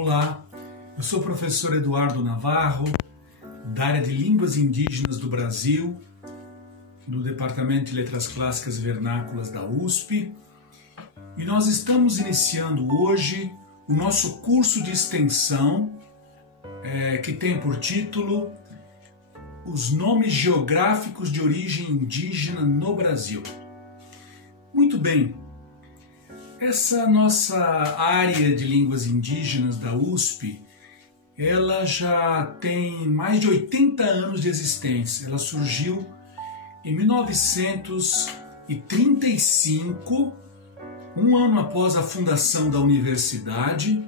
Olá, eu sou o professor Eduardo Navarro, da área de Línguas Indígenas do Brasil, do Departamento de Letras Clássicas e Vernáculas da USP, e nós estamos iniciando hoje o nosso curso de extensão que tem por título Os Nomes Geográficos de Origem Indígena no Brasil. Muito bem, essa nossa área de línguas indígenas da USP, ela já tem mais de 80 anos de existência. Ela surgiu em 1935, um ano após a fundação da universidade,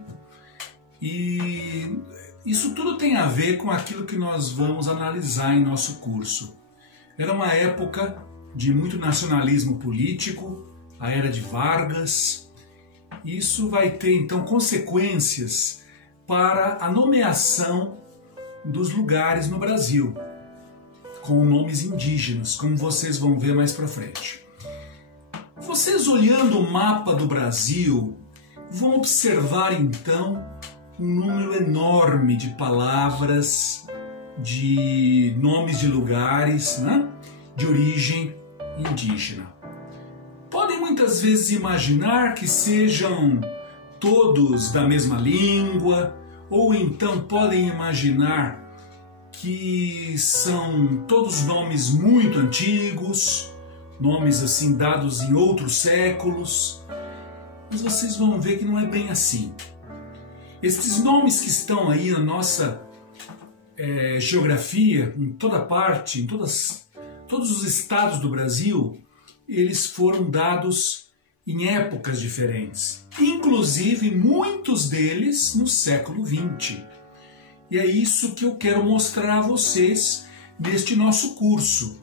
e isso tudo tem a ver com aquilo que nós vamos analisar em nosso curso. Era uma época de muito nacionalismo político, a era de Vargas. Isso vai ter então consequências para a nomeação dos lugares no Brasil, com nomes indígenas, como vocês vão ver mais para frente. Vocês olhando o mapa do Brasil, vão observar então um número enorme de palavras, de nomes de lugares, né, de origem indígena. Podem muitas vezes imaginar que sejam todos da mesma língua, ou então podem imaginar que são todos nomes muito antigos, nomes assim dados em outros séculos, mas vocês vão ver que não é bem assim. Estes nomes que estão aí na nossa geografia, em toda parte, em todos os estados do Brasil, eles foram dados em épocas diferentes, inclusive muitos deles no século XX. E é isso que eu quero mostrar a vocês neste nosso curso.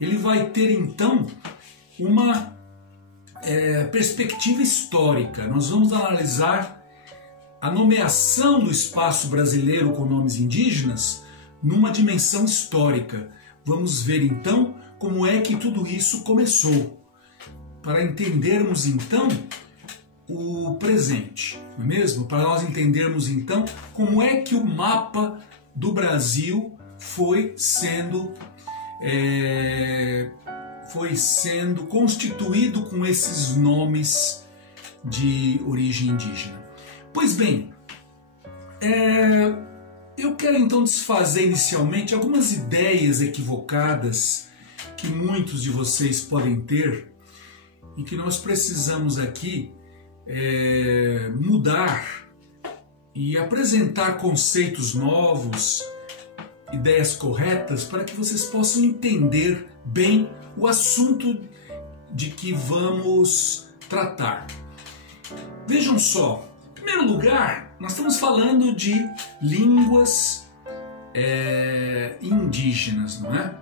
Ele vai ter então uma perspectiva histórica. Nós vamos analisar a nomeação do espaço brasileiro com nomes indígenas numa dimensão histórica. Vamos ver então como é que tudo isso começou, para entendermos então o presente, não é mesmo? Para nós entendermos então como é que o mapa do Brasil foi sendo constituído com esses nomes de origem indígena. Pois bem, eu quero então desfazer inicialmente algumas ideias equivocadas que muitos de vocês podem ter e que nós precisamos aqui mudar e apresentar conceitos novos, ideias corretas, para que vocês possam entender bem o assunto de que vamos tratar. Vejam só, em primeiro lugar, nós estamos falando de línguas indígenas, não é?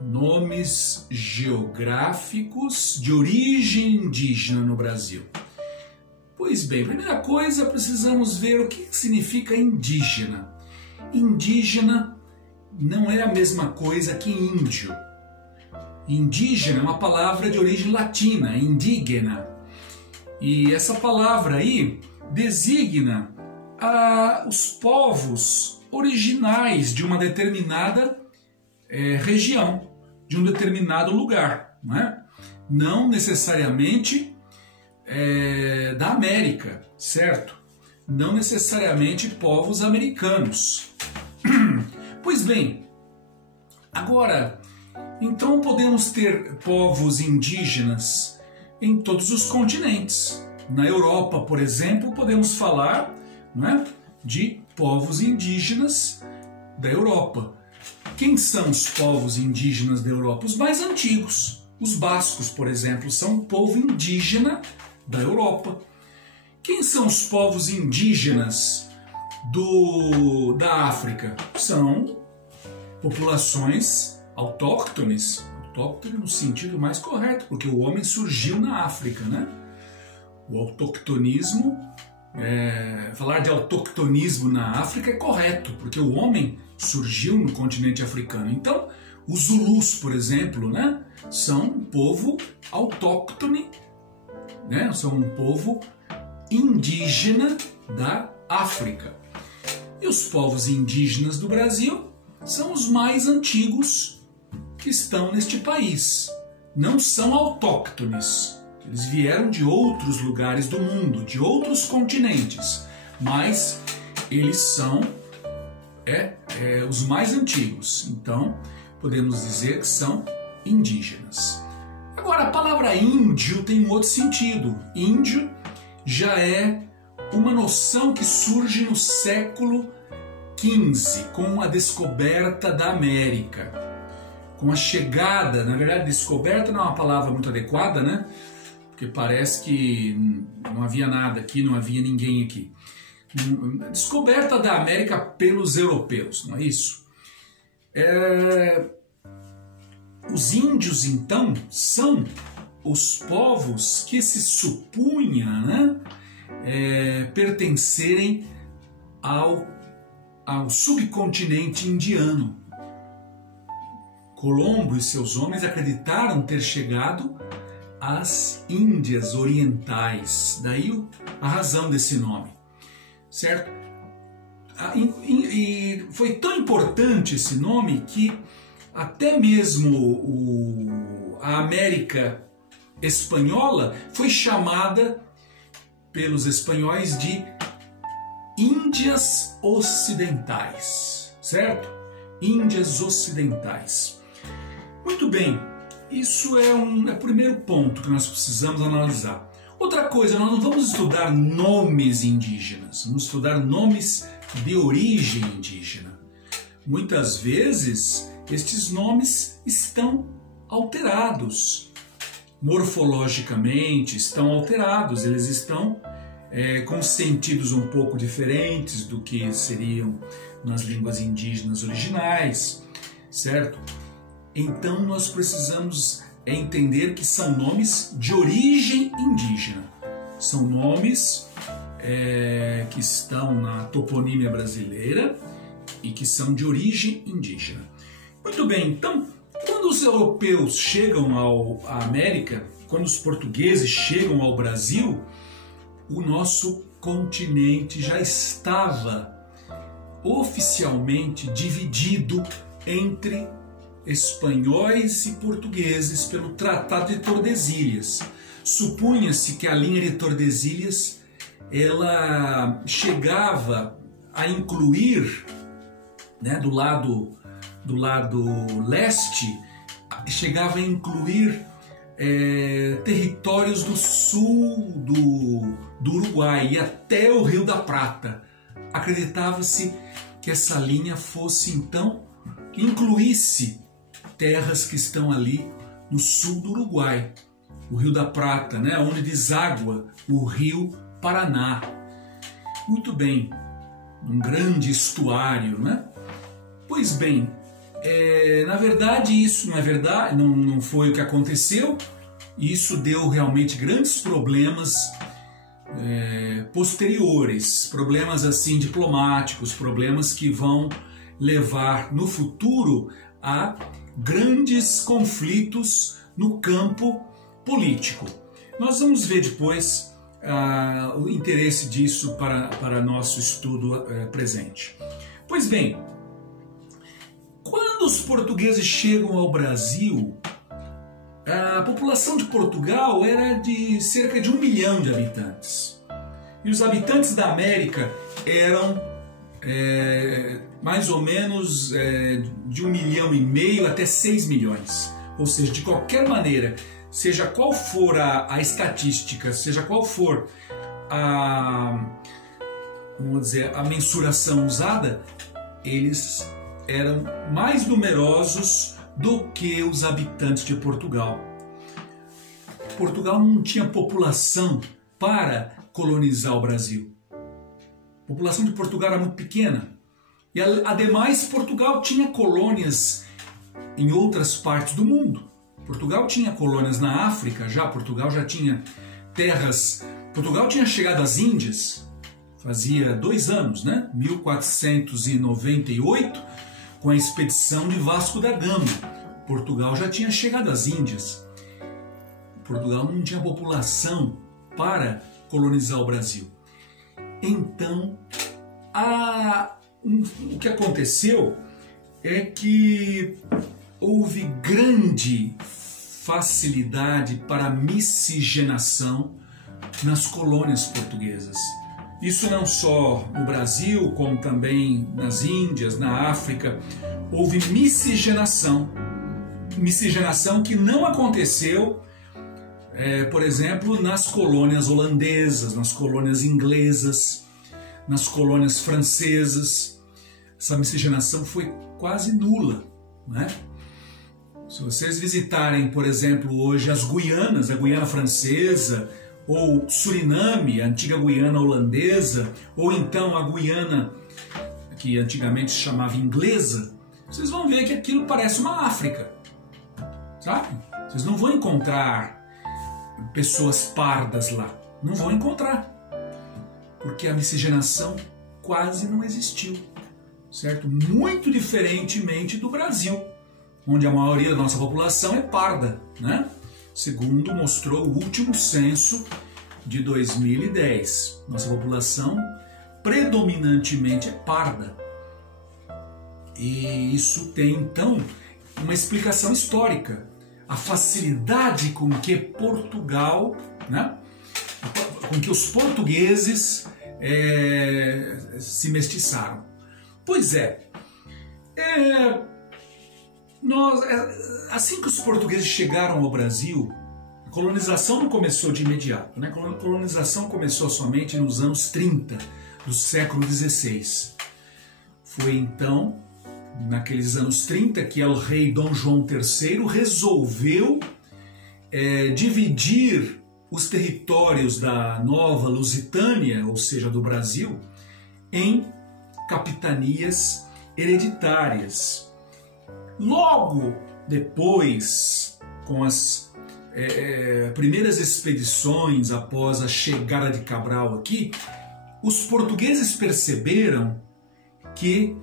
Nomes geográficos de origem indígena no Brasil. Pois bem, primeira coisa, precisamos ver o que significa indígena. Indígena não é a mesma coisa que índio. Indígena é uma palavra de origem latina, indígena. E essa palavra aí designa os povos originais de uma determinada região, de um determinado lugar, não é? Não necessariamente da América, certo? Não necessariamente povos americanos. Pois bem, agora, então podemos ter povos indígenas em todos os continentes. Na Europa, por exemplo, podemos falar, não é, de povos indígenas da Europa. Quem são os povos indígenas da Europa? Os mais antigos. Os bascos, por exemplo, são um povo indígena da Europa. Quem são os povos indígenas da África? São populações autóctones. Autóctone no sentido mais correto, porque o homem surgiu na África, né? O autoctonismo, falar de autoctonismo na África é correto, porque o homem surgiu no continente africano. Então, os Zulus, por exemplo, né, são um povo autóctone, né, são um povo indígena da África. E os povos indígenas do Brasil são os mais antigos que estão neste país. Não são autóctones. Eles vieram de outros lugares do mundo, de outros continentes, mas eles são os mais antigos. Então, podemos dizer que são indígenas. Agora, a palavra índio tem um outro sentido. Índio já é uma noção que surge no século XV, com a descoberta da América. Com a chegada, na verdade, descoberta não é uma palavra muito adequada, né? Porque parece que não havia nada aqui, não havia ninguém aqui. Descoberta da América pelos europeus, não é isso? Os índios, então, são os povos que se supunha, né, pertencerem ao subcontinente indiano. Colombo e seus homens acreditaram ter chegado às Índias Orientais, daí a razão desse nome, certo? E foi tão importante esse nome que até mesmo a América Espanhola foi chamada pelos espanhóis de Índias Ocidentais, certo? Índias Ocidentais. Muito bem, isso é o primeiro ponto que nós precisamos analisar. Outra coisa, nós não vamos estudar nomes indígenas, vamos estudar nomes de origem indígena. Muitas vezes, estes nomes estão alterados, morfologicamente estão alterados, eles estão com sentidos um pouco diferentes do que seriam nas línguas indígenas originais, certo? Então nós precisamos entender que são nomes de origem indígena, são nomes que estão na toponímia brasileira e que são de origem indígena. Muito bem, então quando os europeus chegam à América, quando os portugueses chegam ao Brasil, o nosso continente já estava oficialmente dividido entre espanhóis e portugueses pelo Tratado de Tordesilhas. Supunha-se que a linha de Tordesilhas ela chegava a incluir, né, do lado leste, chegava a incluir territórios do sul do Uruguai e até o Rio da Prata. Acreditava-se que essa linha fosse, então, incluísse terras que estão ali no sul do Uruguai, o Rio da Prata, né, onde deságua o Rio Paraná. Muito bem, um grande estuário, né? Pois bem, na verdade isso não foi o que aconteceu. Isso deu realmente grandes problemas posteriores, problemas assim diplomáticos, problemas que vão levar no futuro a grandes conflitos no campo político. Nós vamos ver depois o interesse disso para nosso estudo presente. Pois bem, quando os portugueses chegam ao Brasil, a população de Portugal era de cerca de 1 milhão de habitantes. E os habitantes da América eram mais ou menos de 1,5 milhão até 6 milhões. Ou seja, de qualquer maneira, seja qual for a estatística, seja qual for vamos dizer, a mensuração usada, eles eram mais numerosos do que os habitantes de Portugal. Portugal não tinha população para colonizar o Brasil. A população de Portugal era muito pequena. E, ademais, Portugal tinha colônias em outras partes do mundo. Portugal tinha colônias na África, Portugal já tinha terras. Portugal tinha chegado às Índias, fazia 2 anos, né? 1498, com a expedição de Vasco da Gama. Portugal já tinha chegado às Índias. Portugal não tinha população para colonizar o Brasil. então, o que aconteceu é que houve grande facilidade para a miscigenação nas colônias portuguesas. Isso não só no Brasil, como também nas Índias, na África, houve miscigenação. Miscigenação que não aconteceu, por exemplo, nas colônias holandesas, nas colônias inglesas, nas colônias francesas. Essa miscigenação foi quase nula, né? Se vocês visitarem, por exemplo, hoje as Guianas, a Guiana Francesa, ou Suriname, a antiga Guiana holandesa, ou então a Guiana que antigamente se chamava inglesa, vocês vão ver que aquilo parece uma África, sabe? Vocês não vão encontrar pessoas pardas lá, não vão encontrar, porque a miscigenação quase não existiu, certo? Muito diferentemente do Brasil, onde a maioria da nossa população é parda, né? Segundo mostrou o último censo de 2010. Nossa população predominantemente é parda. E isso tem, então, uma explicação histórica. A facilidade com que Portugal, né, com que os portugueses se mestiçaram. Pois assim que os portugueses chegaram ao Brasil, a colonização não começou de imediato, né? A colonização começou somente nos anos 30 do século XVI. Foi então, naqueles anos 30, que o rei Dom João III resolveu dividir os territórios da Nova Lusitânia, ou seja, do Brasil, em capitanias hereditárias. Logo depois, com as primeiras expedições após a chegada de Cabral aqui, os portugueses perceberam que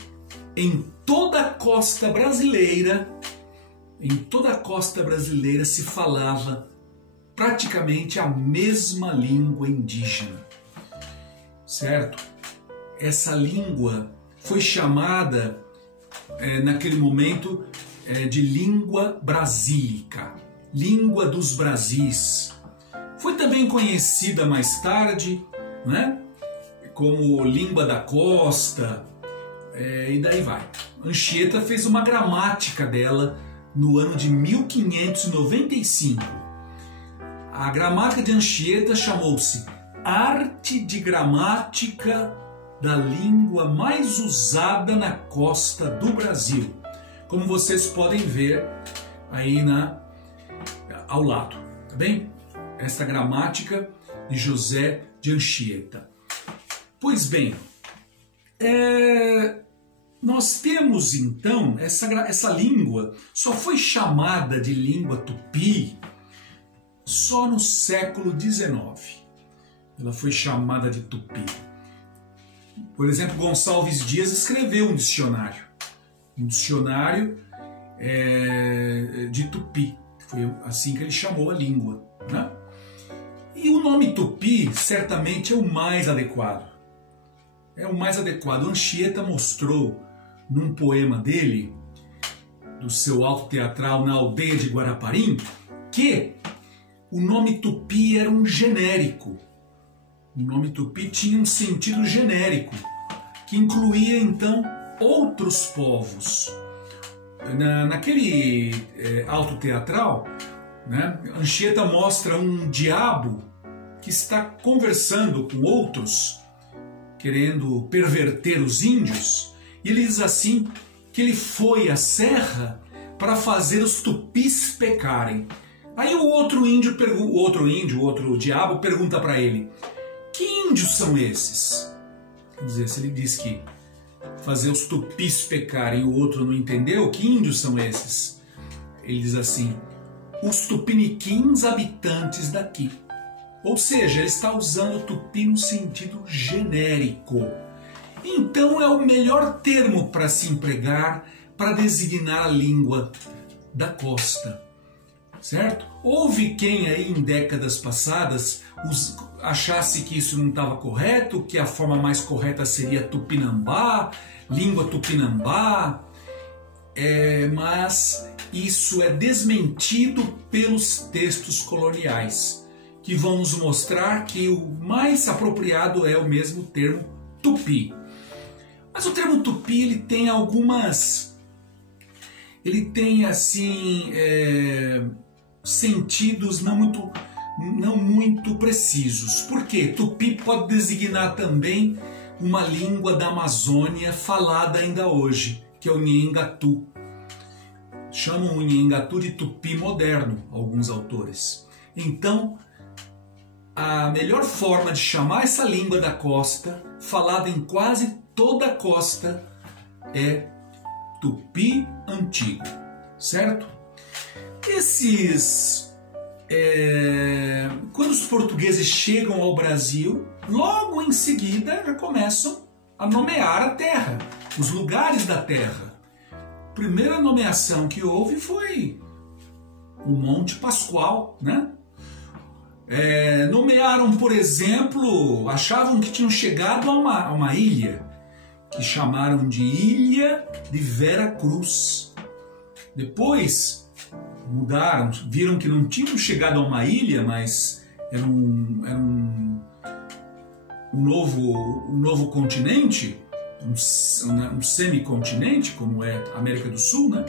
em toda a costa brasileira se falava praticamente a mesma língua indígena, certo? Essa língua foi chamada naquele momento de língua brasílica, língua dos Brasis. Foi também conhecida mais tarde, né, como língua da costa, e daí vai. Anchieta fez uma gramática dela no ano de 1595. A gramática de Anchieta chamou-se Arte de Gramática da língua mais usada na costa do Brasil, como vocês podem ver aí ao lado, tá bem? Esta gramática de José de Anchieta. Pois bem, nós temos então essa língua só foi chamada de língua tupi só no século XIX. Ela foi chamada de tupi. Por exemplo, Gonçalves Dias escreveu um dicionário de tupi. Foi assim que ele chamou a língua, né? E o nome tupi certamente é o mais adequado. É o mais adequado. Anchieta mostrou num poema dele, do seu alto teatral Na Aldeia de Guaraparim, que o nome tupi era um genérico. O nome tupi tinha um sentido genérico, que incluía então outros povos. Naquele alto teatral, né, Anchieta mostra um diabo que está conversando com outros, querendo perverter os índios, e ele diz assim que ele foi à serra para fazer os tupis pecarem. Aí o outro diabo pergunta para ele: que índios são esses? Quer dizer, se ele diz que fazer os tupis pecarem e o outro não entendeu, que índios são esses? Ele diz assim: os tupiniquins habitantes daqui. Ou seja, ele está usando tupi no sentido genérico. Então é o melhor termo para se empregar para designar a língua da costa. certo? Houve quem aí em décadas passadas achasse que isso não estava correto, que a forma mais correta seria Tupinambá, língua Tupinambá, mas isso é desmentido pelos textos coloniais, que vão nos mostrar que o mais apropriado é o mesmo termo Tupi. Mas o termo Tupi ele tem assim sentidos não muito precisos. Por quê? Tupi pode designar também uma língua da Amazônia falada ainda hoje, que é o Nheengatu. Chamam o Nheengatu de Tupi moderno, alguns autores. Então, a melhor forma de chamar essa língua da costa, falada em quase toda a costa, é Tupi antigo, certo? Quando os portugueses chegam ao Brasil, logo em seguida já começam a nomear a terra, os lugares da terra. A primeira nomeação que houve foi o Monte Pascoal, né? Nomearam, por exemplo, achavam que tinham chegado a uma ilha, que chamaram de Ilha de Vera Cruz. Depois mudaram, viram que não tinham chegado a uma ilha, mas era um novo continente, um semicontinente, como é a América do Sul, né?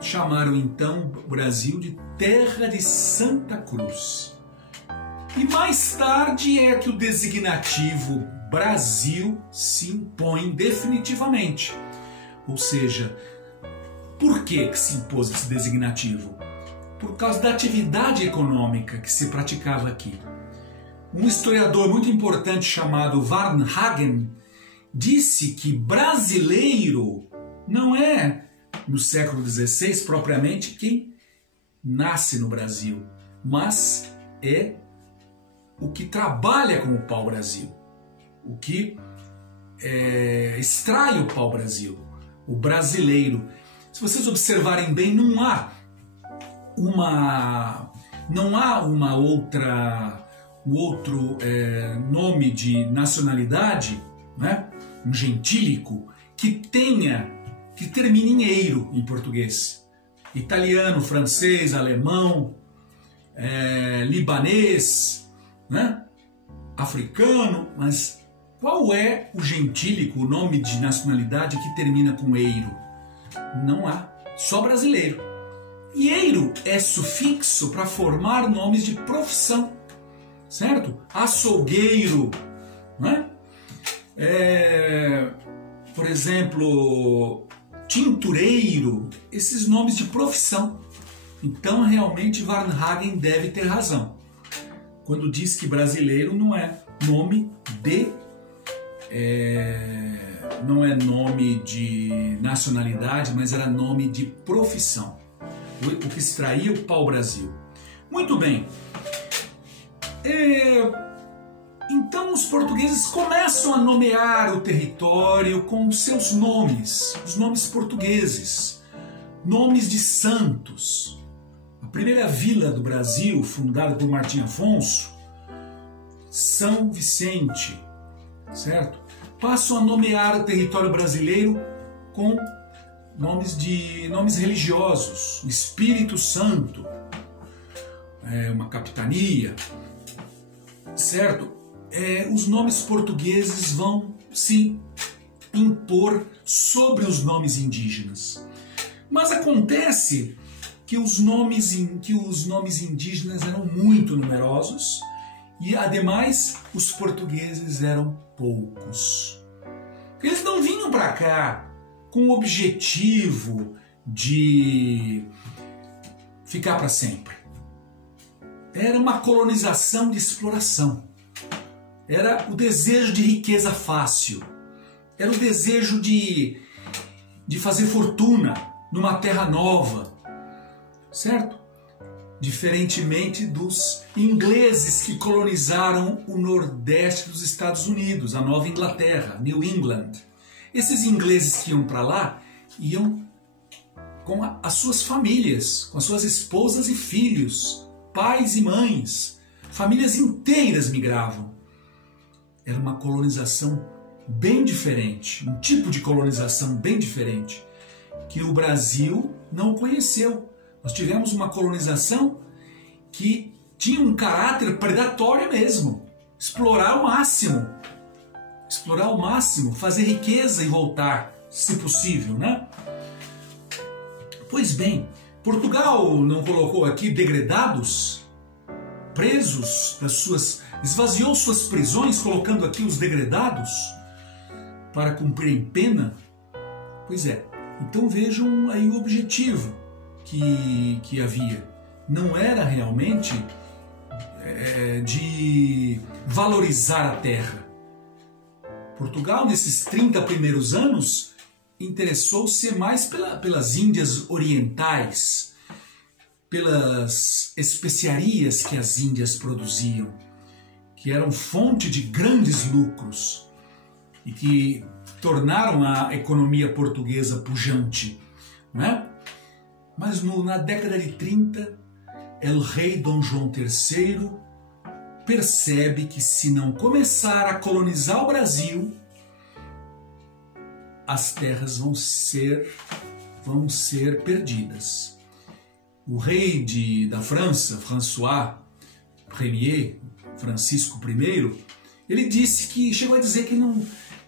Chamaram então o Brasil de Terra de Santa Cruz. E mais tarde é que o designativo Brasil se impõe definitivamente. Ou seja, por que se impôs esse designativo? Por causa da atividade econômica que se praticava aqui. Um historiador muito importante chamado Varnhagen disse que brasileiro não é, no século XVI, propriamente quem nasce no Brasil, mas é o que trabalha com o pau-brasil, o que extrai o pau-brasil, o brasileiro. Se vocês observarem bem, não há um outro nome de nacionalidade, né? Um gentílico, que termine em eiro em português. Italiano, francês, alemão, libanês, né? Africano, mas qual é o gentílico, o nome de nacionalidade que termina com eiro? Não há, só brasileiro. E eiro é sufixo para formar nomes de profissão, certo? Açougueiro, né? Por exemplo, tintureiro, esses nomes de profissão. Então, realmente, Varnhagen deve ter razão quando diz que brasileiro não é nome de nacionalidade, mas era nome de profissão, o que extraía o pau-brasil. Muito bem. Então os portugueses começam a nomear o território com seus nomes, os nomes portugueses, nomes de santos. A primeira vila do Brasil, fundada por Martim Afonso, São Vicente, certo? Passam a nomear o território brasileiro com nomes religiosos, o Espírito Santo, uma capitania, certo? Os nomes portugueses vão se impor sobre os nomes indígenas. Mas acontece que os nomes indígenas eram muito numerosos e, ademais, os portugueses eram poucos. Eles não vinham para cá com o objetivo de ficar para sempre. Era uma colonização de exploração. Era o desejo de riqueza fácil. Era o desejo de fazer fortuna numa terra nova, certo? Diferentemente dos ingleses que colonizaram o nordeste dos Estados Unidos, a Nova Inglaterra, New England. Esses ingleses que iam para lá iam com as suas famílias, com as suas esposas e filhos, pais e mães. Famílias inteiras migravam. Era uma colonização bem diferente, um tipo de colonização bem diferente, que o Brasil não conheceu. Nós tivemos uma colonização que tinha um caráter predatório mesmo. Explorar o máximo, fazer riqueza e voltar, se possível, né? Pois bem, Portugal não colocou aqui degredados, presos esvaziou suas prisões, colocando aqui os degredados para cumprirem pena? Pois é, então vejam aí o objetivo que havia. Não era realmente de valorizar a terra. Portugal, nesses 30 primeiros anos, interessou-se mais pelas Índias orientais, pelas especiarias que as Índias produziam, que eram fonte de grandes lucros e que tornaram a economia portuguesa pujante, né? Mas na década de 30, el rei Dom João III percebe que se não começar a colonizar o Brasil, as terras vão ser perdidas. O rei da França, François Ier, Francisco I, ele chegou a dizer que não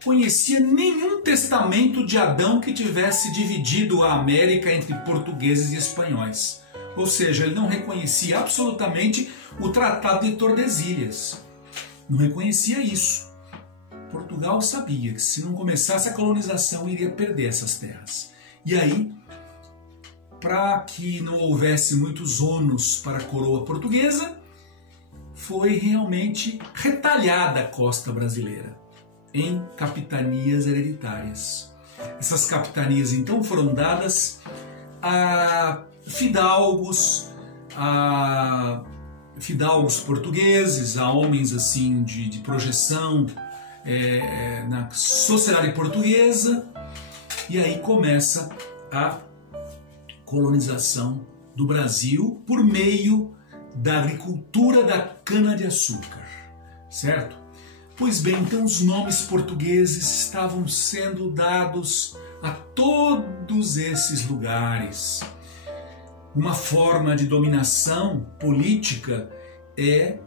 conhecia nenhum testamento de Adão que tivesse dividido a América entre portugueses e espanhóis. Ou seja, ele não reconhecia absolutamente o Tratado de Tordesilhas. Não reconhecia isso. Portugal sabia que se não começasse a colonização, iria perder essas terras. E aí, para que não houvesse muitos ônus para a coroa portuguesa, foi realmente retalhada a costa brasileira em capitanias hereditárias. Essas capitanias então foram dadas a fidalgos portugueses, a homens assim de projeção na sociedade portuguesa, e aí começa a colonização do Brasil por meio da agricultura da cana-de-açúcar, certo? Pois bem, então os nomes portugueses estavam sendo dados a todos esses lugares. Uma forma de dominação política é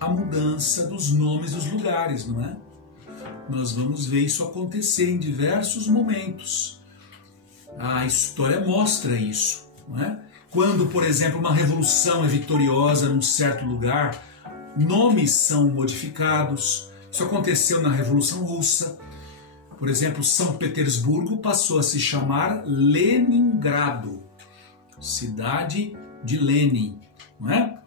a mudança dos nomes dos lugares, não é? Nós vamos ver isso acontecer em diversos momentos. A história mostra isso, não é? Quando, por exemplo, uma revolução é vitoriosa num certo lugar, nomes são modificados. Isso aconteceu na Revolução Russa. Por exemplo, São Petersburgo passou a se chamar Leningrado, cidade de Lenin, não é?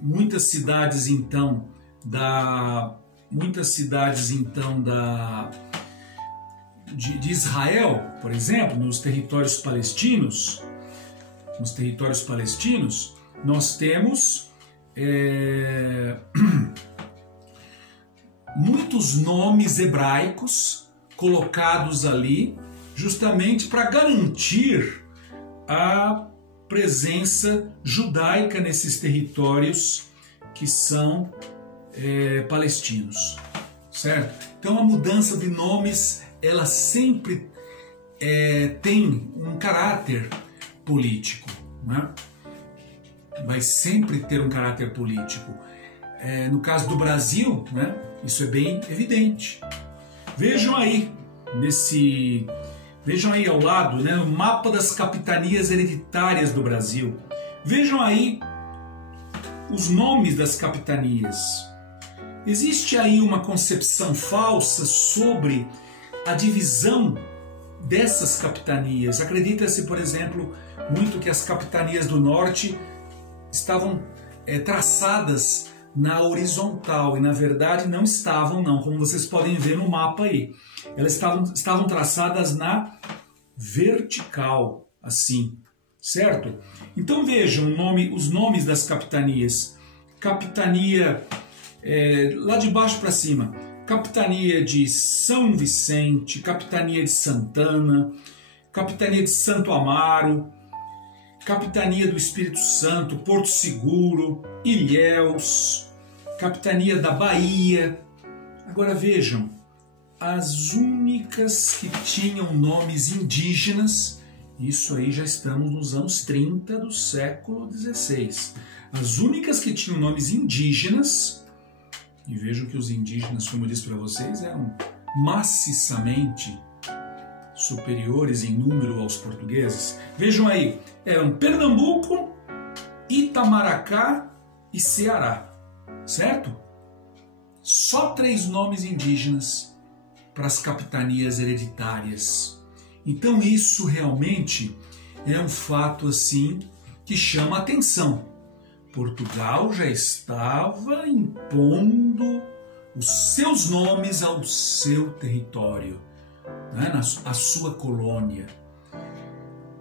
Muitas cidades então de Israel, por exemplo, nos territórios palestinos, nós temos muitos nomes hebraicos colocados ali justamente para garantir a presença judaica nesses territórios que são palestinos, certo? Então a mudança de nomes, ela sempre tem um caráter político, né? Vai sempre ter um caráter político. No caso do Brasil, né, isso é bem evidente. Vejam aí ao lado, né, no mapa das capitanias hereditárias do Brasil. Vejam aí os nomes das capitanias. Existe aí uma concepção falsa sobre a divisão dessas capitanias. Acredita-se, por exemplo, muito que as capitanias do norte estavam traçadas na horizontal, e na verdade não estavam, não, como vocês podem ver no mapa aí. Elas estavam traçadas na vertical, assim, certo? Então vejam os nomes das capitanias. Capitania, lá de baixo para cima, Capitania de São Vicente, Capitania de Santana, Capitania de Santo Amaro, Capitania do Espírito Santo, Porto Seguro, Ilhéus, Capitania da Bahia. Agora vejam, as únicas que tinham nomes indígenas, isso aí já estamos nos anos 30 do século XVI. As únicas que tinham nomes indígenas, e vejam que os indígenas, como eu disse para vocês, eram maciçamente superiores em número aos portugueses. Vejam aí, eram Pernambuco, Itamaracá e Ceará, certo? Só 3 nomes indígenas para as capitanias hereditárias. Então isso realmente é um fato assim que chama a atenção. Portugal já estava impondo os seus nomes ao seu território, né, a sua colônia.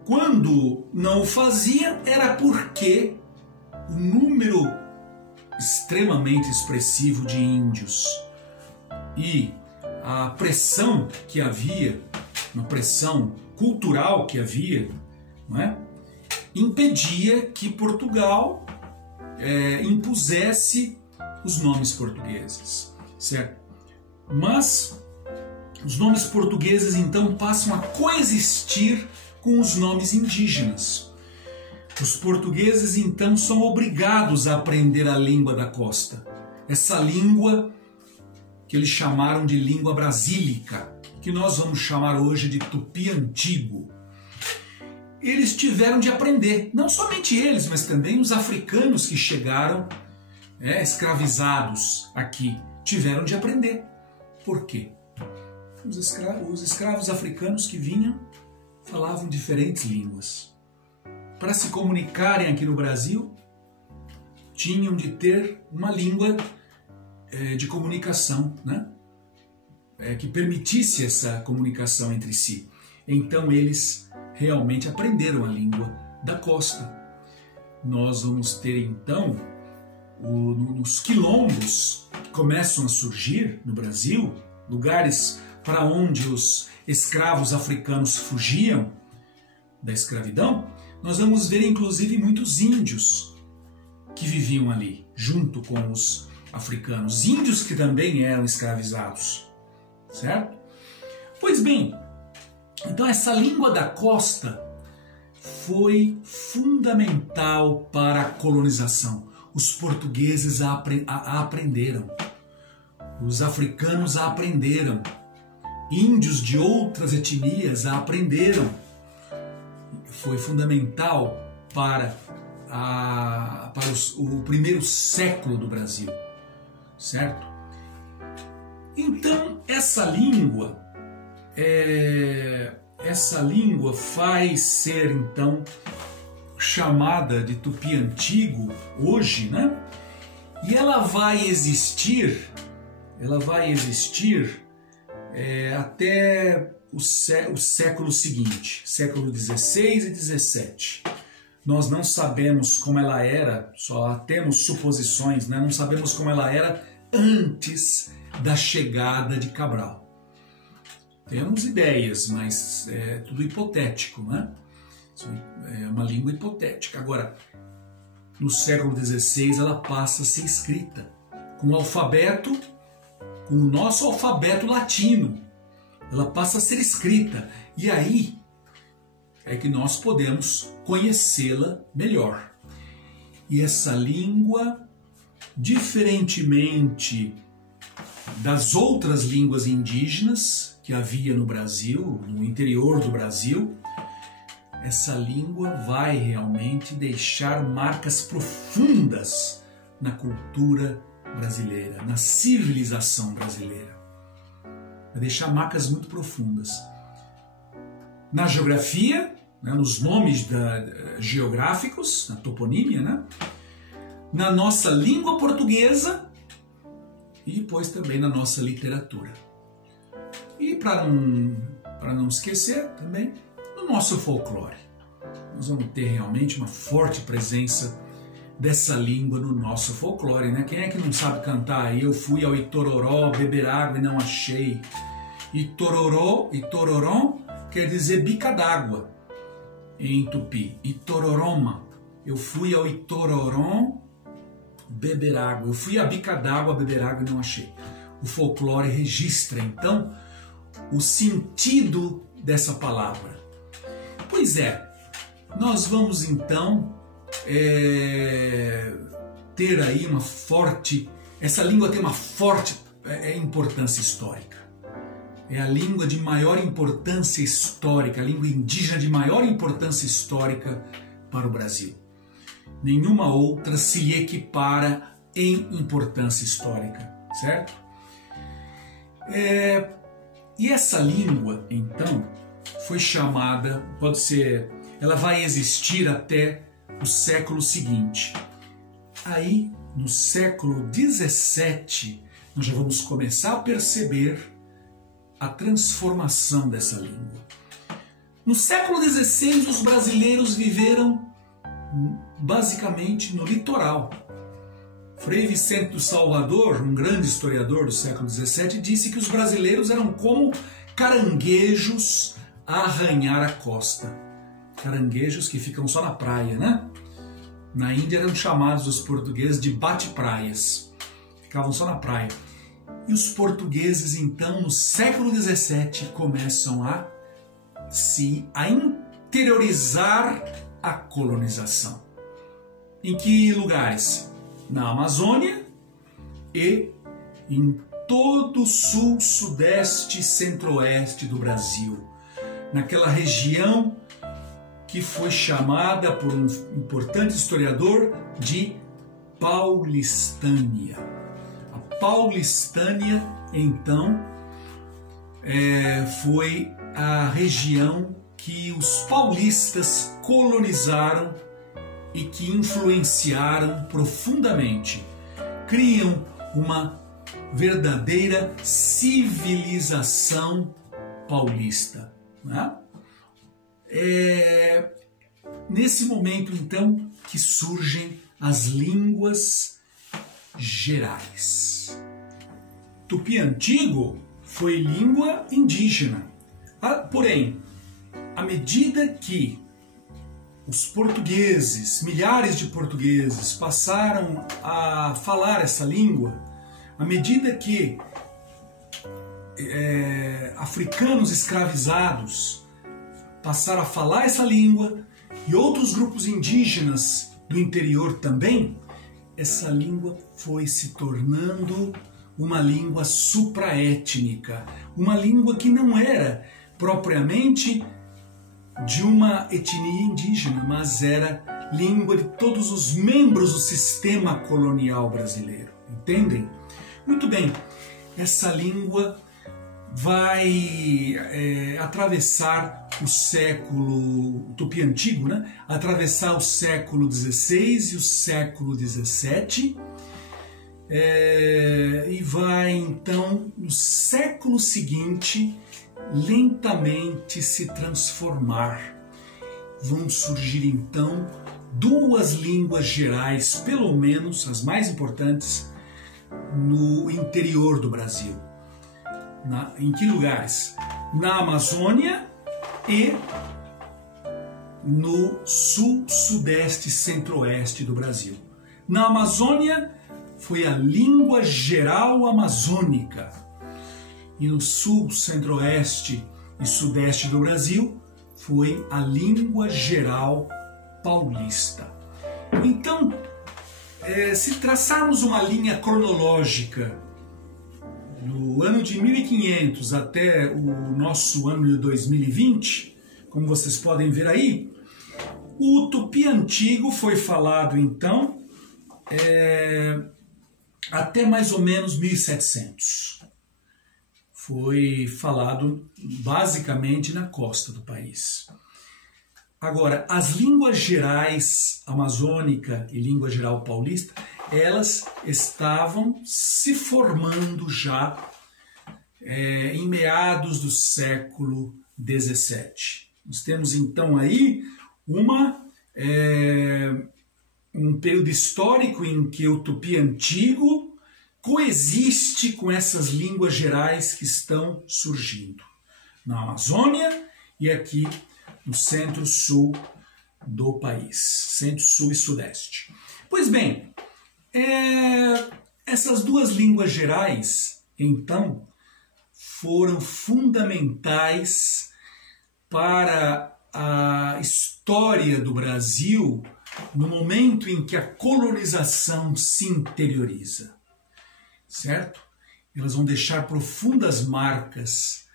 Quando não o fazia, era porque o número extremamente expressivo de índios e a pressão que havia, uma pressão cultural que havia, não é, impedia que Portugal impusesse os nomes portugueses, certo? Mas os nomes portugueses então passam a coexistir com os nomes indígenas. Os portugueses então são obrigados a aprender a língua da costa, essa língua que eles chamaram de língua brasílica, que nós vamos chamar hoje de tupi antigo. Eles tiveram de aprender, não somente eles, mas também os africanos que chegaram escravizados aqui, tiveram de aprender. Por quê? Os escravos africanos que vinham falavam diferentes línguas. Para se comunicarem aqui no Brasil, tinham de ter uma língua de comunicação, né? Que permitisse essa comunicação entre si. Então eles realmente aprenderam a língua da costa. Nós vamos ter então, nos quilombos que começam a surgir no Brasil, lugares para onde os escravos africanos fugiam da escravidão, nós vamos ver inclusive muitos índios que viviam ali, junto com os africanos, índios que também eram escravizados, certo? Pois bem, então essa língua da costa foi fundamental para a colonização. Os portugueses a aprenderam, os africanos a aprenderam, índios de outras etnias a aprenderam. Foi fundamental para o primeiro século do Brasil, certo? Então essa língua faz ser então chamada de tupi antigo hoje, né? E ela vai existir até o século seguinte, século XVI e XVII. Nós não sabemos como ela era, só temos suposições, né? Não sabemos como ela era antes da chegada de Cabral. Temos ideias, mas é tudo hipotético, né? É uma língua hipotética. Agora, no século XVI, ela passa a ser escrita com o alfabeto, com o nosso alfabeto latino. Ela passa a ser escrita. E aí é que nós podemos conhecê-la melhor. E essa língua, diferentemente das outras línguas indígenas que havia no Brasil, no interior do Brasil, essa língua vai realmente deixar marcas profundas na cultura brasileira, na civilização brasileira. Vai deixar marcas muito profundas. Na geografia, né, nos nomes geográficos, na toponímia, né, na nossa língua portuguesa e depois também na nossa literatura. E para não esquecer também, no nosso folclore. Nós vamos ter realmente uma forte presença dessa língua no nosso folclore, né? Quem é que não sabe cantar aí? Eu fui ao Itororó beber água e não achei. Itororó, Itororó, quer dizer bica d'água em tupi. Itororoma. Eu fui ao Itororó beber água. Eu fui à bica d'água beber água e não achei. O folclore registra, então, o sentido dessa palavra. Pois é, nós vamos, então, ter aí uma forte... Essa língua tem uma forte importância histórica. É a língua de maior importância histórica, a língua indígena de maior importância histórica para o Brasil. Nenhuma outra se lhe equipara em importância histórica, certo? E essa língua, então, foi chamada, pode ser, ela vai existir até o século seguinte. Aí, no século XVII, nós já vamos começar a perceber a transformação dessa língua. No século XVI, os brasileiros viveram basicamente no litoral. Frei Vicente do Salvador, um grande historiador do século XVII, disse que os brasileiros eram como caranguejos a arranhar a costa. Caranguejos que ficam só na praia, né? Na Índia eram chamados os portugueses de bate-praias. Ficavam só na praia. E os portugueses, então, no século XVII, começam a interiorizar a colonização. Em que lugares? Na Amazônia e em todo o sul, sudeste e centro-oeste do Brasil. Naquela região que foi chamada por um importante historiador de Paulistânia. A Paulistânia, então, foi a região que os paulistas colonizaram e que influenciaram profundamente. Criam uma verdadeira civilização paulista, né? Nesse momento, então, que surgem as línguas gerais. Tupi antigo foi língua indígena. Porém, à medida que os portugueses, milhares de portugueses, passaram a falar essa língua, à medida que africanos escravizados passaram a falar essa língua e outros grupos indígenas do interior também, essa língua foi se tornando uma língua supraétnica, uma língua que não era propriamente de uma etnia indígena, mas era língua de todos os membros do sistema colonial brasileiro. Entendem? Muito bem, essa língua vai atravessar o século, o Tupi antigo, né? Atravessar o século XVI e o século XVII, e vai então no século seguinte lentamente se transformar. Vão surgir então duas línguas gerais, pelo menos as mais importantes, no interior do Brasil. Em que lugares? Na Amazônia e no sul, sudeste e centro-oeste do Brasil. Na Amazônia foi a língua geral amazônica. E no sul, centro-oeste e sudeste do Brasil foi a língua geral paulista. Então, se traçarmos uma linha cronológica do ano de 1500 até o nosso ano de 2020, como vocês podem ver aí, o Tupi antigo foi falado então até mais ou menos 1700. Foi falado basicamente na costa do país. Agora, as línguas gerais amazônica e língua geral paulista, elas estavam se formando já em meados do século XVII. Nós temos então aí um período histórico em que o Tupi antigo coexiste com essas línguas gerais que estão surgindo na Amazônia e aqui no centro-sul do país, centro-sul e sudeste. Pois bem, essas duas línguas gerais, então, foram fundamentais para a história do Brasil no momento em que a colonização se interioriza, certo? Elas vão deixar profundas marcas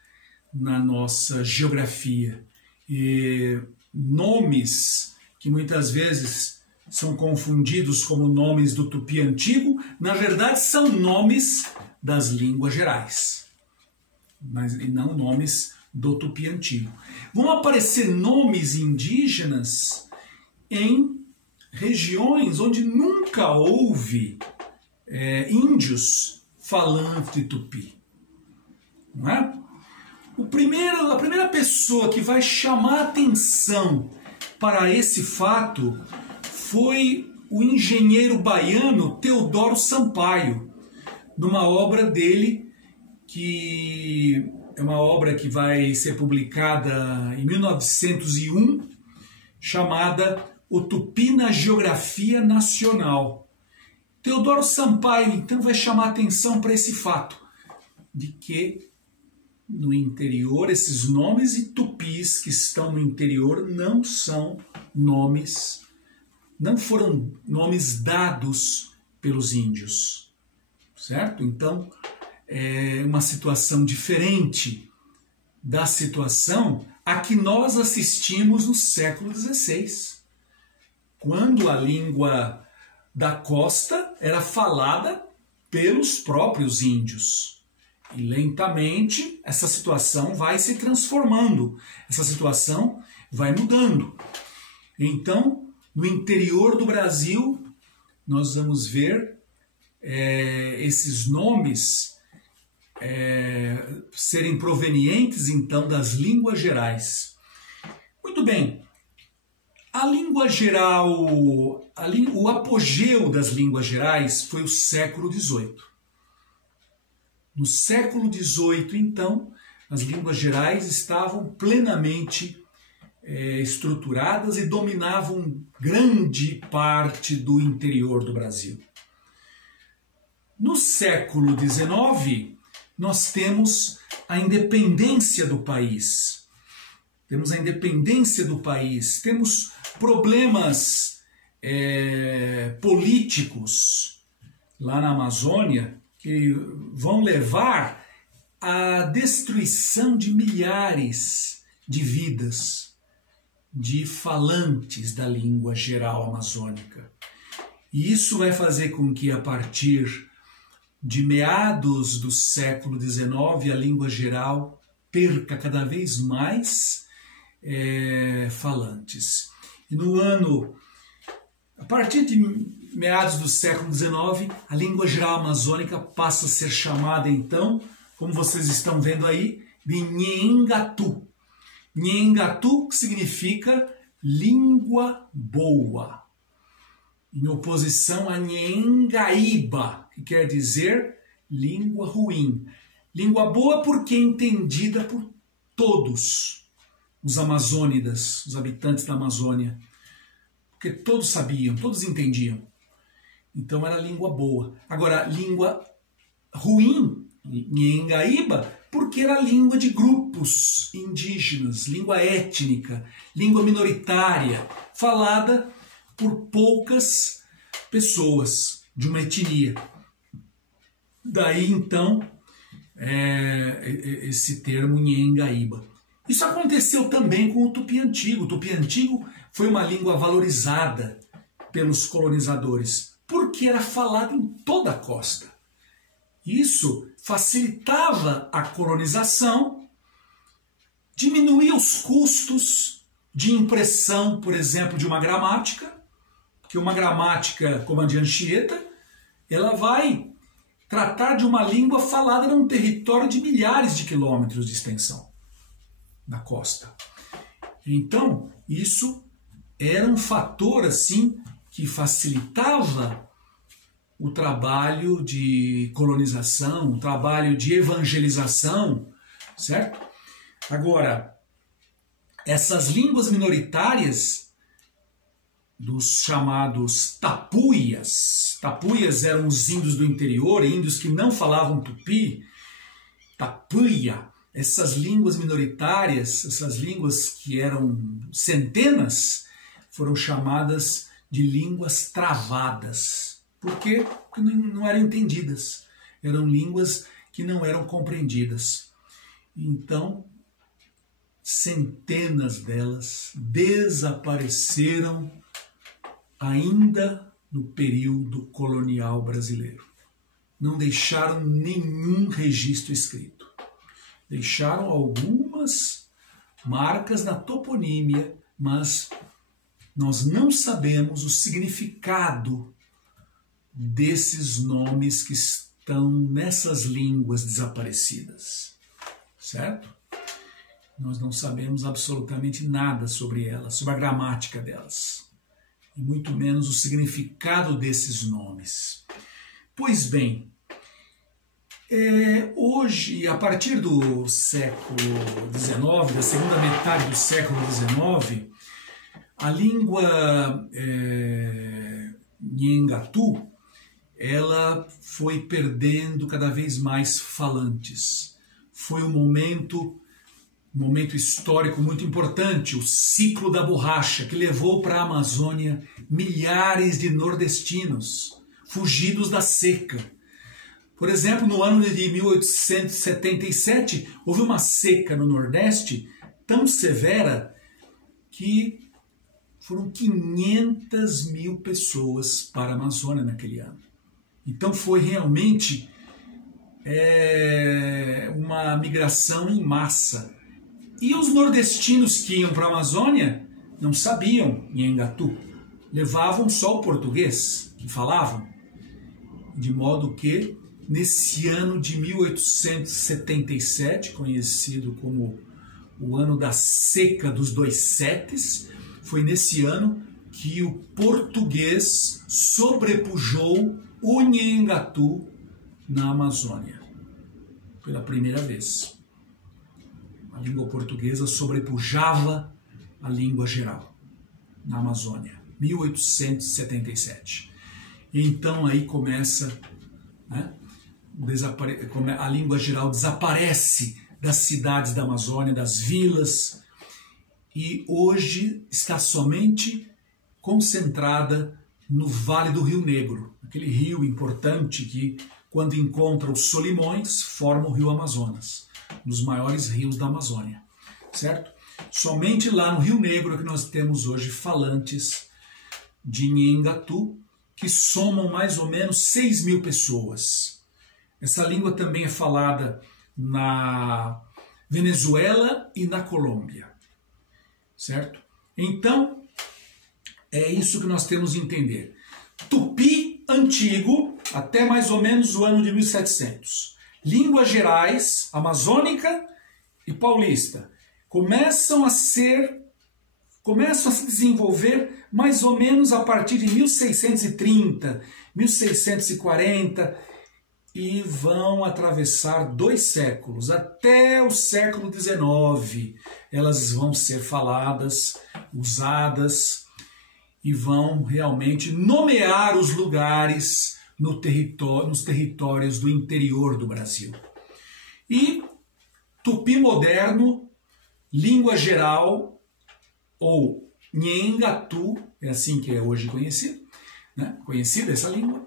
na nossa geografia. E nomes que muitas vezes são confundidos como nomes do Tupi antigo, na verdade são nomes das línguas gerais, e não nomes do Tupi antigo. Vão aparecer nomes indígenas em regiões onde nunca houve índios falantes de Tupi. Não é? A primeira pessoa que vai chamar atenção para esse fato foi o engenheiro baiano Teodoro Sampaio, numa obra dele, que é uma obra que vai ser publicada em 1901, chamada O Tupi na Geografia Nacional. Teodoro Sampaio, então, vai chamar atenção para esse fato, de que no interior, esses nomes e tupis que estão no interior não foram nomes dados pelos índios, certo? Então, é uma situação diferente da situação a que nós assistimos no século XVI, quando a língua da costa era falada pelos próprios índios. E lentamente essa situação vai se transformando, essa situação vai mudando. Então, no interior do Brasil, nós vamos ver esses nomes serem provenientes, então, das línguas gerais. Muito bem, a língua geral, o apogeu das línguas gerais foi o século XVIII. No século XVIII, então, as línguas gerais estavam plenamente estruturadas e dominavam grande parte do interior do Brasil. No século XIX, nós temos a independência do país. Temos a independência do país, temos problemas políticos lá na Amazônia, que vão levar à destruição de milhares de vidas de falantes da língua geral amazônica. E isso vai fazer com que, a partir de meados do século XIX, a língua geral perca cada vez mais falantes. E a partir de meados do século XIX, a língua geral amazônica passa a ser chamada, então, como vocês estão vendo aí, de Nhengatu. Nhengatu, que significa língua boa, em oposição a Nhengaíba, que quer dizer língua ruim. Língua boa porque é entendida por todos os amazônidas, os habitantes da Amazônia, porque todos sabiam, todos entendiam. Então era língua boa. Agora, língua ruim, Nhengaíba, porque era língua de grupos indígenas, língua étnica, língua minoritária, falada por poucas pessoas de uma etnia. Daí, então, esse termo Nhengaíba. Isso aconteceu também com o Tupi Antigo. O Tupi Antigo foi uma língua valorizada pelos colonizadores, porque era falada em toda a costa. Isso facilitava a colonização, diminuía os custos de impressão, por exemplo, de uma gramática, porque uma gramática como a de Anchieta, ela vai tratar de uma língua falada num território de milhares de quilômetros de extensão na costa. Então, isso era um fator assim que facilitava o trabalho de colonização, o trabalho de evangelização, certo? Agora, Essas línguas minoritárias dos chamados tapuias. Tapuias eram os índios do interior, índios que não falavam tupi. Tapuia. Essas línguas minoritárias, essas línguas que eram centenas, foram chamadas de línguas travadas. Por quê? Porque não eram entendidas. Eram línguas que não eram compreendidas. Então, centenas delas desapareceram ainda no período colonial brasileiro. Não deixaram nenhum registro escrito. Deixaram algumas marcas na toponímia, mas nós não sabemos o significado desses nomes que estão nessas línguas desaparecidas, certo? Nós não sabemos absolutamente nada sobre elas, sobre a gramática delas, e muito menos o significado desses nomes. Pois bem, hoje, a partir do século XIX, da segunda metade do século XIX, a língua Nhengatu, ela foi perdendo cada vez mais falantes. Foi um momento histórico muito importante, o ciclo da borracha, que levou para a Amazônia milhares de nordestinos, fugidos da seca. Por exemplo, no ano de 1877, houve uma seca no Nordeste tão severa que foram 500 mil pessoas para a Amazônia naquele ano. Então foi realmente uma migração em massa. E os nordestinos que iam para a Amazônia não sabiam Nhengatu, levavam só o português que falavam, de modo que nesse ano de 1877, conhecido como o ano da seca dos 2 setes, foi nesse ano que o português sobrepujou o Nhengatu na Amazônia, pela primeira vez. A língua portuguesa sobrepujava a língua geral na Amazônia, 1877. Então aí começa, né, a língua geral desaparece das cidades da Amazônia, das vilas, e hoje está somente concentrada no Vale do Rio Negro, aquele rio importante que, quando encontra os Solimões, forma o Rio Amazonas, um dos maiores rios da Amazônia, certo? Somente lá no Rio Negro é que nós temos hoje falantes de Nhengatu, que somam mais ou menos 6 mil pessoas. Essa língua também é falada na Venezuela e na Colômbia, certo? Então, é isso que nós temos que entender. Tupi antigo, até mais ou menos o ano de 1700. Línguas gerais, amazônica e paulista, começam a se desenvolver mais ou menos a partir de 1630, 1640, e vão atravessar 2 séculos, até o século XIX. Elas vão ser faladas, usadas, e vão realmente nomear os lugares nos territórios do interior do Brasil. E tupi moderno, língua geral, ou Nhengatu, é assim que é hoje conhecido, né? Conhecida essa língua,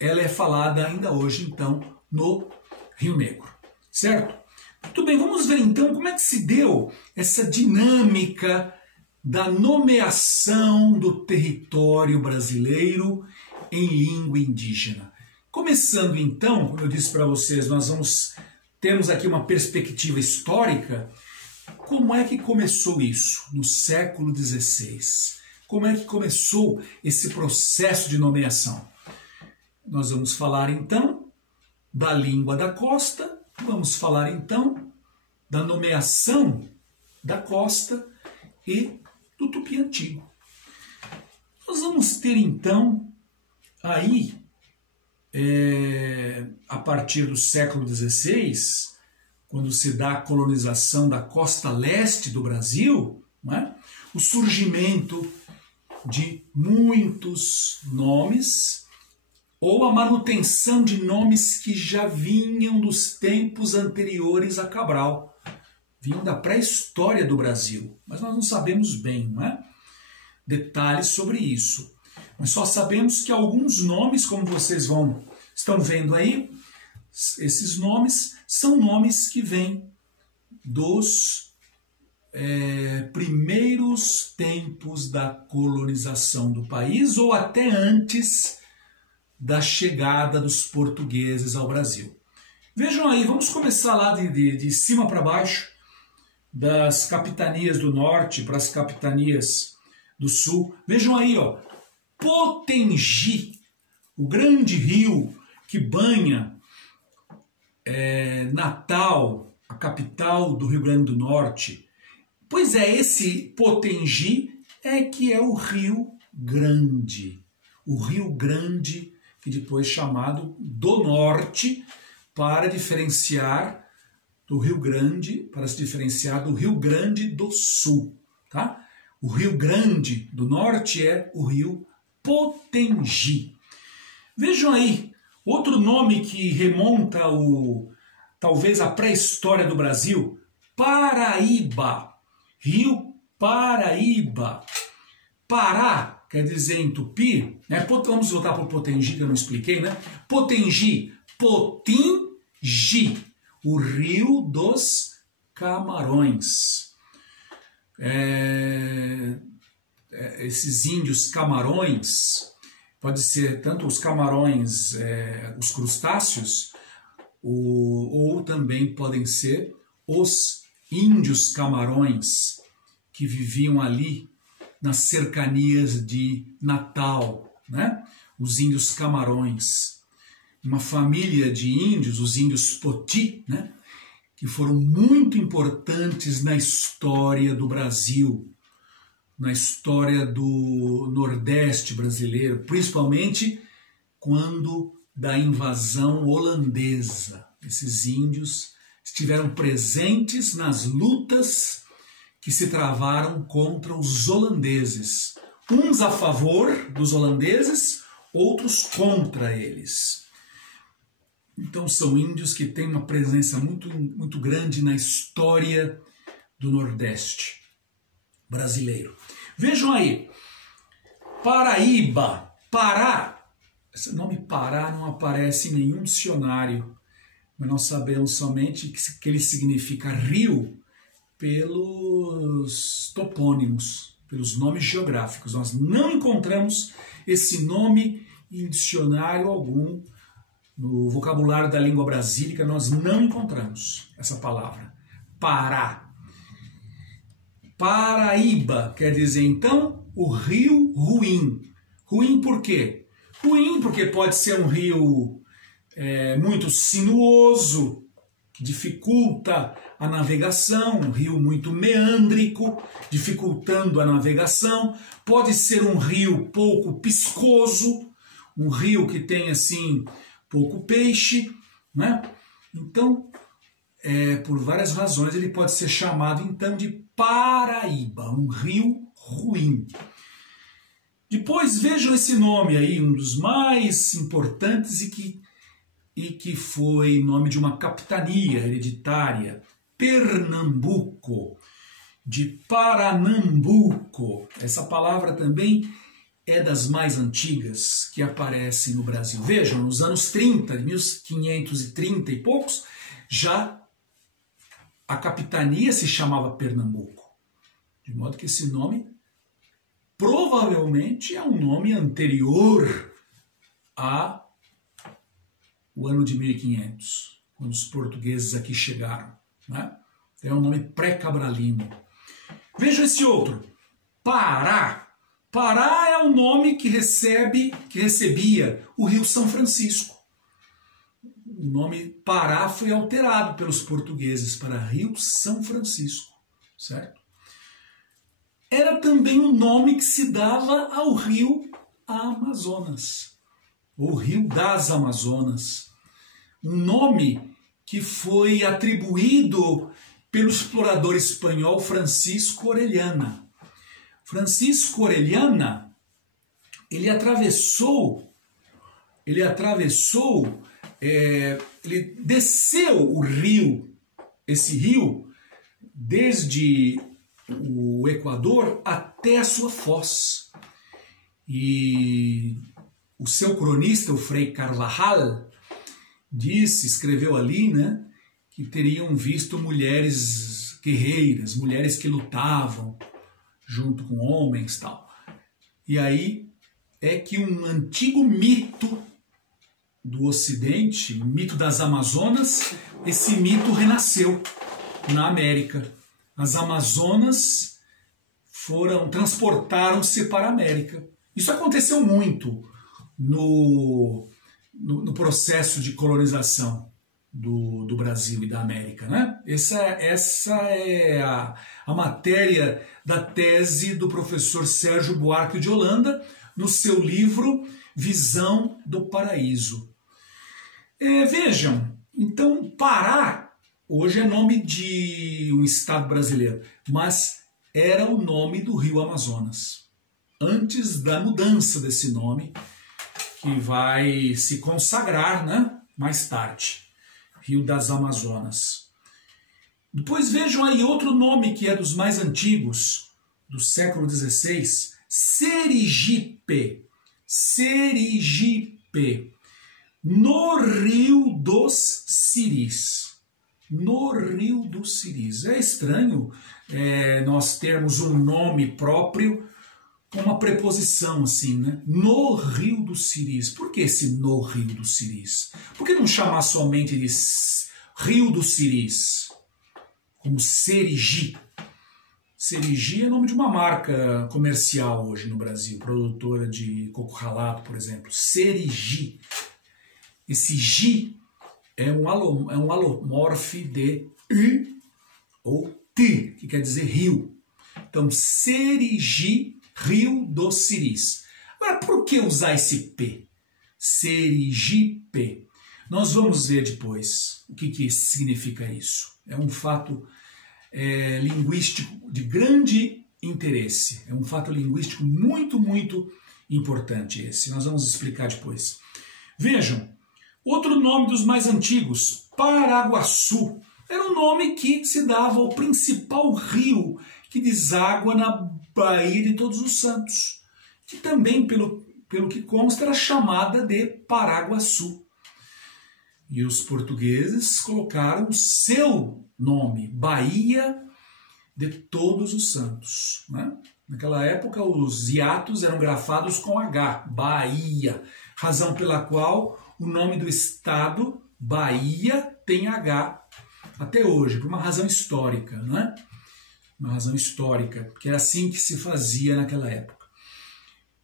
ela é falada ainda hoje, então, no Rio Negro, certo? Muito bem, vamos ver então como é que se deu essa dinâmica da nomeação do território brasileiro em língua indígena. Começando então, como eu disse para vocês, temos aqui uma perspectiva histórica. Como é que começou isso no século XVI? Como é que começou esse processo de nomeação? Nós vamos falar então da língua da costa, vamos falar então da nomeação da costa e do tupi antigo. Nós vamos ter então aí, a partir do século XVI, quando se dá a colonização da costa leste do Brasil, não é? O surgimento de muitos nomes ou a manutenção de nomes que já vinham dos tempos anteriores a Cabral, vinham da pré-história do Brasil, mas nós não sabemos bem, não é? Detalhes sobre isso. Mas só sabemos que alguns nomes, como vocês estão vendo aí, esses nomes são nomes que vêm dos primeiros tempos da colonização do país ou até antes da chegada dos portugueses ao Brasil. Vejam aí, vamos começar lá de cima para baixo, das capitanias do norte para as capitanias do sul. Vejam aí, ó, Potengi, o grande rio que banha Natal, a capital do Rio Grande do Norte. Pois é, esse Potengi que é o Rio Grande. O Rio Grande, que depois chamado do Norte, para diferenciar do Rio Grande, para se diferenciar do Rio Grande do Sul, tá? O Rio Grande do Norte é o Rio Potengi. Vejam aí, outro nome que remonta talvez a pré-história do Brasil, Paraíba, Rio Paraíba. Pará quer dizer em tupi, né? Vamos voltar para o Potengi, que eu não expliquei, né? Potengi, Potingi, o Rio dos Camarões. Esses índios camarões, pode ser tanto os camarões, os crustáceos, ou também podem ser os índios camarões que viviam ali nas cercanias de Natal, né? Os índios camarões, uma família de índios, os índios Poti, né? Que foram muito importantes na história do Brasil, na história do Nordeste brasileiro, principalmente quando da invasão holandesa. Esses índios estiveram presentes nas lutas que se travaram contra os holandeses, uns a favor dos holandeses, outros contra eles. Então são índios que têm uma presença muito, muito grande na história do Nordeste brasileiro. Vejam aí, Paraíba, Pará. Esse nome Pará não aparece em nenhum dicionário, mas nós sabemos somente que ele significa rio pelos topônimos, pelos nomes geográficos. Nós não encontramos esse nome em dicionário algum. No vocabulário da língua brasílica nós não encontramos essa palavra. Pará. Paraíba quer dizer então o rio ruim. Ruim por quê? Ruim porque pode ser um rio muito sinuoso, que dificulta a navegação, um rio muito meândrico, dificultando a navegação. Pode ser um rio pouco piscoso, um rio que tem assim pouco peixe, né? Então, por várias razões, ele pode ser chamado então de Paraíba, um rio ruim. Depois vejam esse nome aí, um dos mais importantes e que foi nome de uma capitania hereditária, Pernambuco, de Paranambuco. Essa palavra também é das mais antigas que aparecem no Brasil. Vejam, nos anos 30, de 1530 e poucos, já a capitania se chamava Pernambuco. De modo que esse nome provavelmente é um nome anterior ao ano de 1500, quando os portugueses aqui chegaram, né? É um nome pré-cabralino. Veja esse outro, Pará. Pará é o nome que recebia o Rio São Francisco. O nome Pará foi alterado pelos portugueses para Rio São Francisco, certo? Era também o nome que se dava ao rio Amazonas, ou Rio das Amazonas. Um nome que foi atribuído pelo explorador espanhol Francisco Orellana. Francisco Orellana, ele desceu o rio, esse rio, desde o Equador até a sua foz. E o seu cronista, o Frei Carvajal, escreveu ali, né, que teriam visto mulheres guerreiras, mulheres que lutavam junto com homens e tal. E aí é que um antigo mito do Ocidente, o mito das Amazonas, esse mito renasceu na América. As Amazonas transportaram-se para a América. Isso aconteceu muito no processo de colonização do Brasil e da América, né? Essa é a matéria da tese do professor Sérgio Buarque de Holanda no seu livro Visão do Paraíso. Vejam, então Pará hoje é nome de um estado brasileiro, mas era o nome do rio Amazonas. Antes da mudança desse nome, que vai se consagrar, né, mais tarde, Rio das Amazonas. Depois vejam aí outro nome que é dos mais antigos, do século XVI, Serigipe. Serigipe, no Rio dos Siris. No Rio dos Siris. É estranho nós termos um nome próprio com uma preposição assim, né? No Rio dos Siris. Por que esse no Rio dos Siris? Por que não chamar somente de Rio dos Siris? Como Serigi. Serigi é nome de uma marca comercial hoje no Brasil, produtora de coco ralado, por exemplo. Serigi. Esse gi é um alomorfe de i ou ti, que quer dizer rio. Então, Serigi, Rio dos Siris. Agora, por que usar esse P? Serigipe. Nós vamos ver depois o que significa isso. É um fato linguístico de grande interesse. É um fato linguístico muito, muito importante esse. Nós vamos explicar depois. Vejam, outro nome dos mais antigos, Paraguaçu. Era um nome que se dava ao principal rio que deságua na Baía de Todos os Santos, que também, pelo que consta, era chamada de Paraguaçu. E os portugueses colocaram o seu nome, Baía de Todos os Santos, né? Naquela época, os hiatos eram grafados com H, Bahia, razão pela qual o nome do estado, Bahia, tem H até hoje, por uma razão histórica, né? Uma razão histórica, que era assim que se fazia naquela época.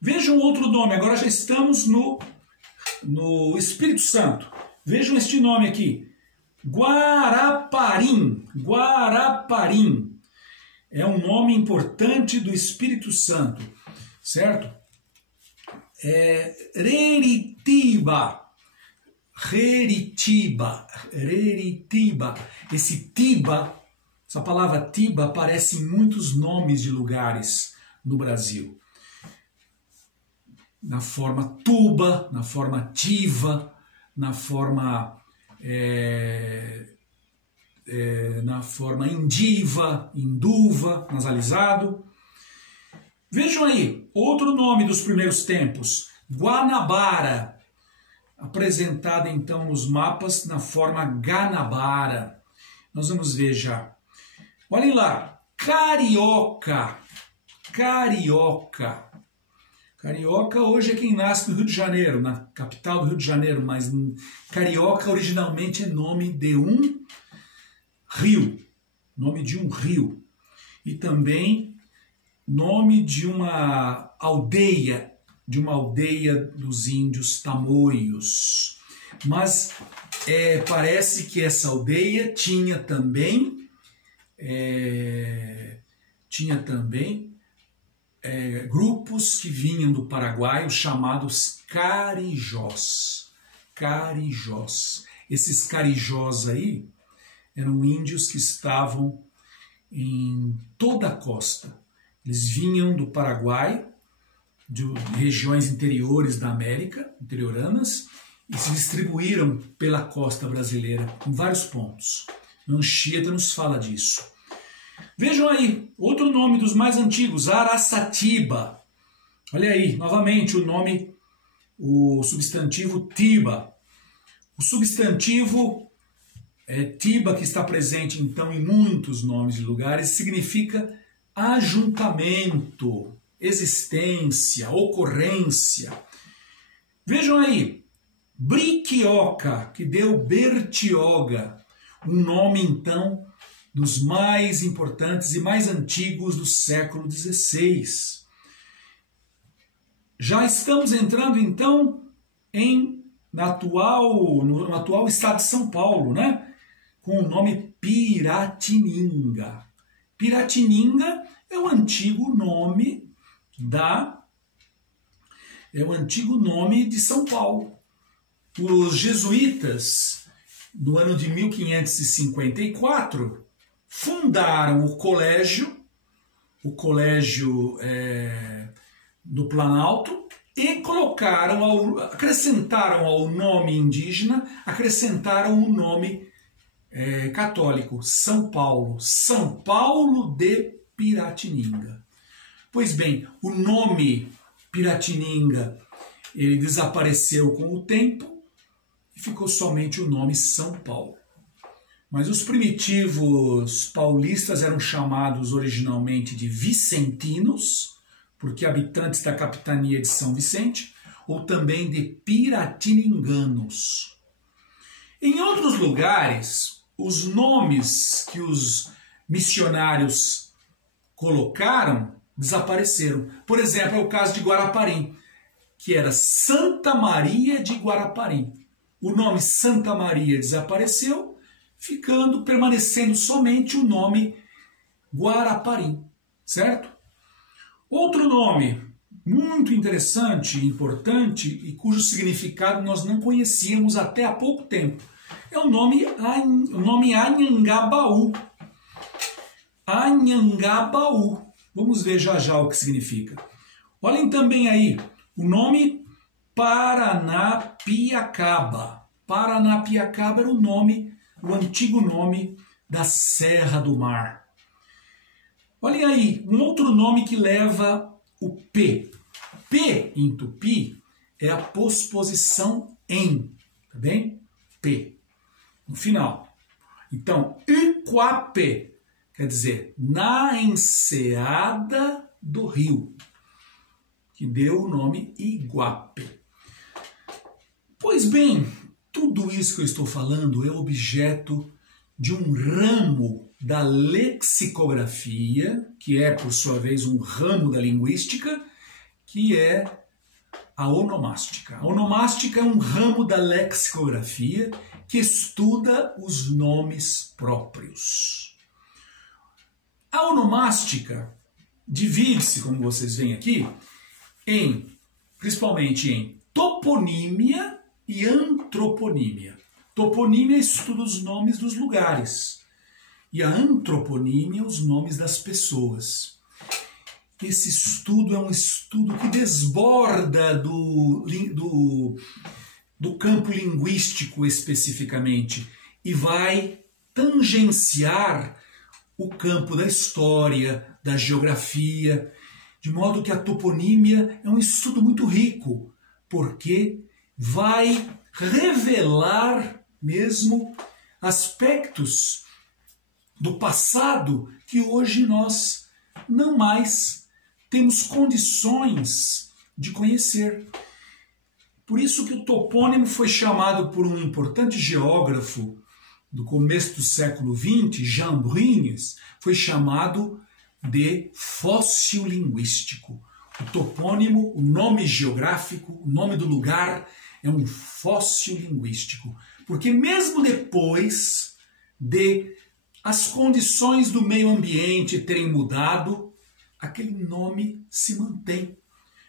Vejam outro nome, agora já estamos no Espírito Santo. Vejam este nome aqui, Guaraparim. Guaraparim é um nome importante do Espírito Santo, certo? Reritiba. Reritiba. Esse tiba, essa palavra tiba aparece em muitos nomes de lugares no Brasil. Na forma tuba, na forma tiva, na forma indiva, induva, nasalizado. Vejam aí, outro nome dos primeiros tempos, Guanabara, apresentada então nos mapas na forma Ganabara. Nós vamos ver já. Olhem lá, Carioca. Carioca. Carioca hoje é quem nasce no Rio de Janeiro, na capital do Rio de Janeiro, mas Carioca originalmente é nome de um rio, nome de um rio, e também nome de uma aldeia dos índios tamoios. Mas parece que essa aldeia tinha também grupos que vinham do Paraguai, os chamados carijós. Carijós. Esses carijós aí eram índios que estavam em toda a costa. Eles vinham do Paraguai, de regiões interiores da América, interioranas, e se distribuíram pela costa brasileira em vários pontos. Anchieta nos fala disso. Vejam aí, outro nome dos mais antigos, Araçatiba. Olha aí, novamente o nome, o substantivo tiba. O substantivo tiba, que está presente então em muitos nomes de lugares, significa ajuntamento, existência, ocorrência. Vejam aí, Briquioca, que deu Bertioga, um nome então dos mais importantes e mais antigos do século XVI. Já estamos entrando então no atual estado de São Paulo, né? Com o nome Piratininga. Piratininga é o antigo nome de São Paulo. Os jesuítas, no ano de 1554, fundaram o colégio do Planalto, e acrescentaram ao nome indígena, acrescentaram o nome católico, São Paulo de Piratininga. Pois bem, o nome Piratininga, ele desapareceu com o tempo e ficou somente o nome São Paulo. Mas os primitivos paulistas eram chamados originalmente de vicentinos, porque habitantes da capitania de São Vicente, ou também de piratininganos. Em outros lugares, os nomes que os missionários colocaram desapareceram. Por exemplo, é o caso de Guaraparim, que era Santa Maria de Guaraparim. O nome Santa Maria desapareceu, permanecendo somente o nome Guaraparim, certo? Outro nome muito interessante e importante, e cujo significado nós não conhecíamos até há pouco tempo, é o nome Anhangabaú. Anhangabaú. Vamos ver já já o que significa. Olhem também aí o nome Paranapiacaba. Paranapiacaba era o antigo nome da Serra do Mar. Olhem aí, um outro nome que leva o P. P em tupi é a posposição em, tá bem? P, no final. Então, Iquapé, quer dizer, na enseada do rio, que deu o nome Iguape. Pois bem, tudo isso que eu estou falando é objeto de um ramo da lexicografia, que é, por sua vez, um ramo da linguística, que é a onomástica. A onomástica é um ramo da lexicografia que estuda os nomes próprios. A onomástica divide-se, como vocês veem aqui, principalmente em toponímia e antroponímia. Toponímia estuda os nomes dos lugares e a antroponímia os nomes das pessoas. Esse estudo é um estudo que desborda do campo linguístico especificamente e vai tangenciar o campo da história, da geografia, de modo que a toponímia é um estudo muito rico, porque vai revelar mesmo aspectos do passado que hoje nós não mais temos condições de conhecer. Por isso que o topônimo foi chamado por um importante geógrafo do começo do século XX, Jean Bruynes, foi chamado de fóssil linguístico. O topônimo, o nome geográfico, o nome do lugar é um fóssil linguístico. Porque mesmo depois de as condições do meio ambiente terem mudado, aquele nome se mantém.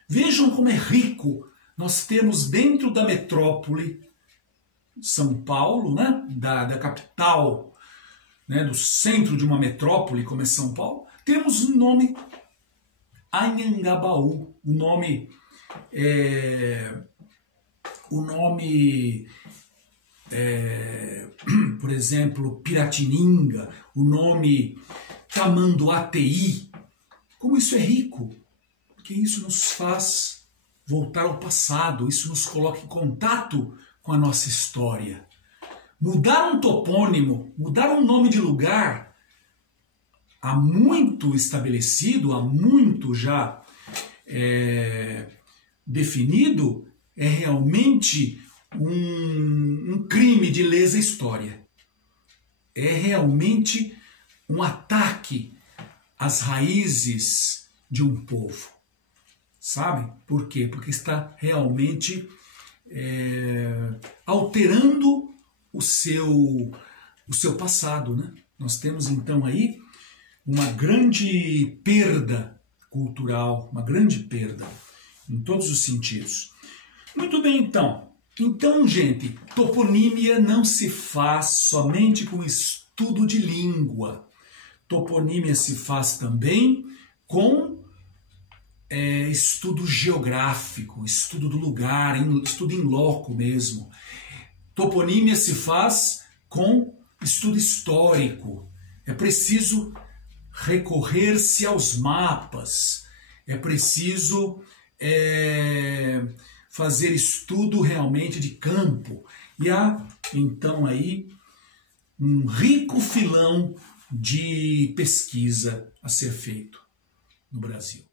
Vejam como é rico nós temos dentro da metrópole São Paulo, né? da capital, né? Do centro de uma metrópole como é São Paulo, temos o nome Anhangabaú, o nome por exemplo, Piratininga, o nome Tamanduateí. Como isso é rico, porque isso nos faz voltar ao passado, isso nos coloca em contato com a nossa história. Mudar um topônimo, mudar um nome de lugar, há muito estabelecido, há muito já definido, é realmente um crime de lesa história. É realmente um ataque às raízes de um povo. Sabe? Por quê? Porque está realmente alterando o seu passado, né? Nós temos então aí uma grande perda cultural, uma grande perda em todos os sentidos. Muito bem, então. Então, gente, toponímia não se faz somente com estudo de língua. Toponímia se faz também com estudo geográfico, estudo do lugar, estudo em loco mesmo. Toponímia se faz com estudo histórico. É preciso recorrer-se aos mapas, é preciso fazer estudo realmente de campo. E há, então, aí um rico filão de pesquisa a ser feito no Brasil.